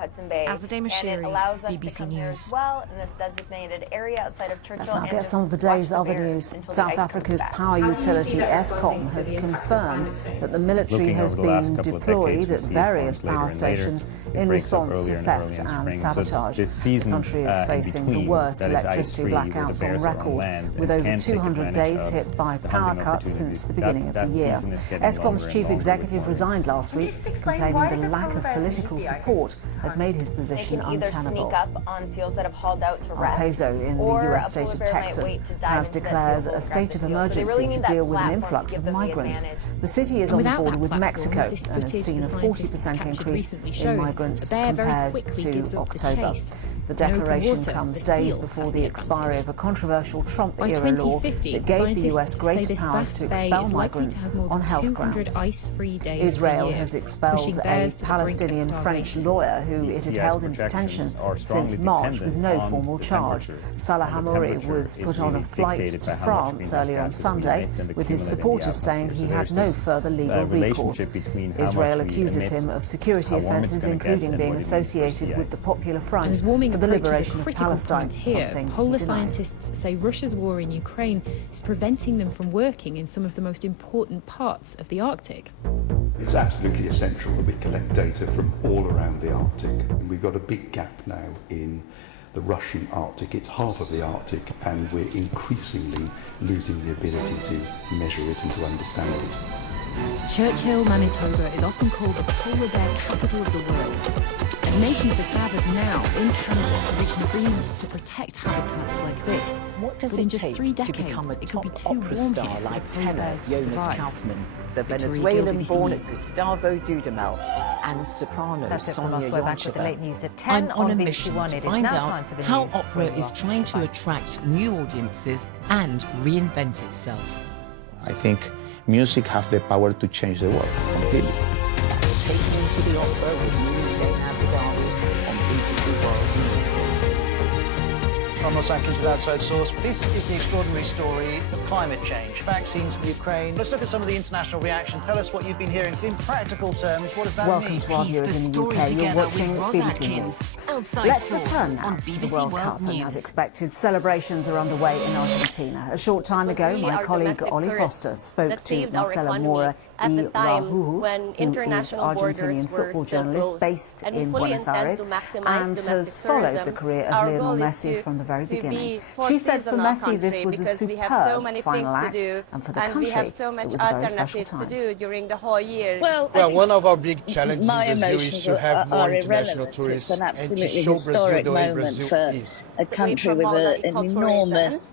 Hudson Bay, and it allows us BBC to come here News. as well in this designated area outside of Churchill. Let's now get some of the day's other news. South Africa's power utility Eskom has confirmed that the military has been deployed at various power stations in response to theft and sabotage. The country is facing the worst electricity blackouts on record, with over 200 days hit by power cuts since the beginning of the year. Eskom's chief executive resigned last week, complaining the lack of political support had made his position untenable. Arpezo in the US state of Texas has declared a state of emergency to deal with an influx of migrants. The city is on the border with Mexico and has seen a 40% increase in migrants compared to October. The declaration comes days before the expiry of a controversial Trump-era law that gave the US greater powers to expel migrants on health grounds. Israel has expelled a Palestinian French lawyer who it had held in detention since March with no formal charge. Salah Hamouri was put on a flight to France earlier on Sunday, with his supporters saying he had no further legal recourse. Israel accuses him of security offences, including being associated with the Popular Front for the liberation of Palestine, something Polar scientists say Russia's war in Ukraine is preventing them from working in some of the most important parts of the Arctic. It's absolutely essential that we collect data from all around the Arctic, and we've got a big gap now in the Russian Arctic. It's half of the Arctic, and we're increasingly losing the ability to measure it and to understand it. Churchill, Manitoba is often called the polar bear capital of the world. And nations have gathered now in Canada to reach an agreement to protect habitats like this. What does but in just 3 decades, to become a it could be top too opera warm star here for like the polar tenor bears to Jonas survive? Kaufman, the Victoria Venezuelan BBC born News. Gustavo Dudamel, and soprano That's it from Sonia us. We're back with the late Yoncheva. news at 10 I'm on a BBC mission One. to It is find now out time for the how news. opera is trying to attract new audiences and reinvent itself. I think music has the power to change the world completely. Taking you to the opera with me, Zainab Badawi, on BBC World News. I'm Ross Atkins with Outside Source. This is the extraordinary story of climate change. Vaccines from Ukraine. Let's look at some of the international reaction. Tell us what you've been hearing. In practical terms, what does that mean? Welcome to our viewers in the UK. You're watching BBC News. Let's return now to the World Cup. And as expected, celebrations are underway in Argentina. A short time ago, my colleague Ollie Foster spoke to Marcela Mora y Rajuhu, who is Argentinian football journalist based in Buenos Aires and has followed the career of Lionel Messi from the very beginning. She said for Messi this was a superb final act, and for the country it was a very special time. Well, one of our big challenges in Brazil is to have more international tourists It's an and to absolutely show Brazil historic the way moment Brazil for is. a country with an enormous,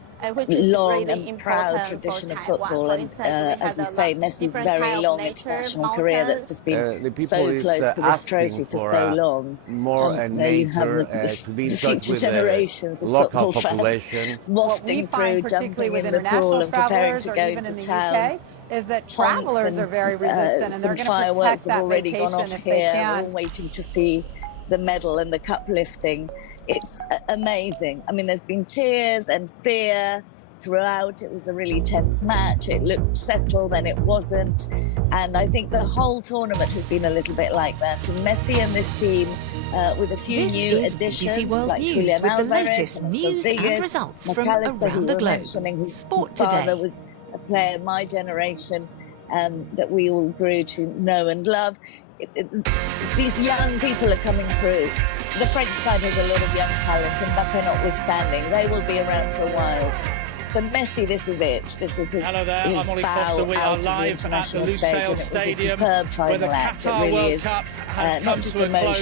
long and proud tradition of football. And as you say, Messi's very long international career that's just been so close to this trophy for so long. And there you have the future generations of football fans wafting through, jumping in the pool and preparing to go into town. Is that travelers are very resistant, and they're going to protect that vacation if they can. We're all waiting to see the medal and the cup lifting. It's amazing. I mean, there's been tears and fear throughout. It was a really tense match. It looked settled, and it wasn't. And I think the whole tournament has been a little bit like that. And Messi and this team, with a few new additions, like Julian with the Alvarez, latest news and results from McAllister, around the globe. Sport Today. His father was a player in my generation that we all grew to know and love. These young people are coming through. The French side has a lot of young talent, and Mbappé notwithstanding, they will be around for a while. For Messi, this was it. This is his, Hello there, I'm Ollie bow Foster. We are out of the live at the international Lusail stage, and it was a Stadium, superb where the final act. It Qatar really World is Cup has come not just to a emotion,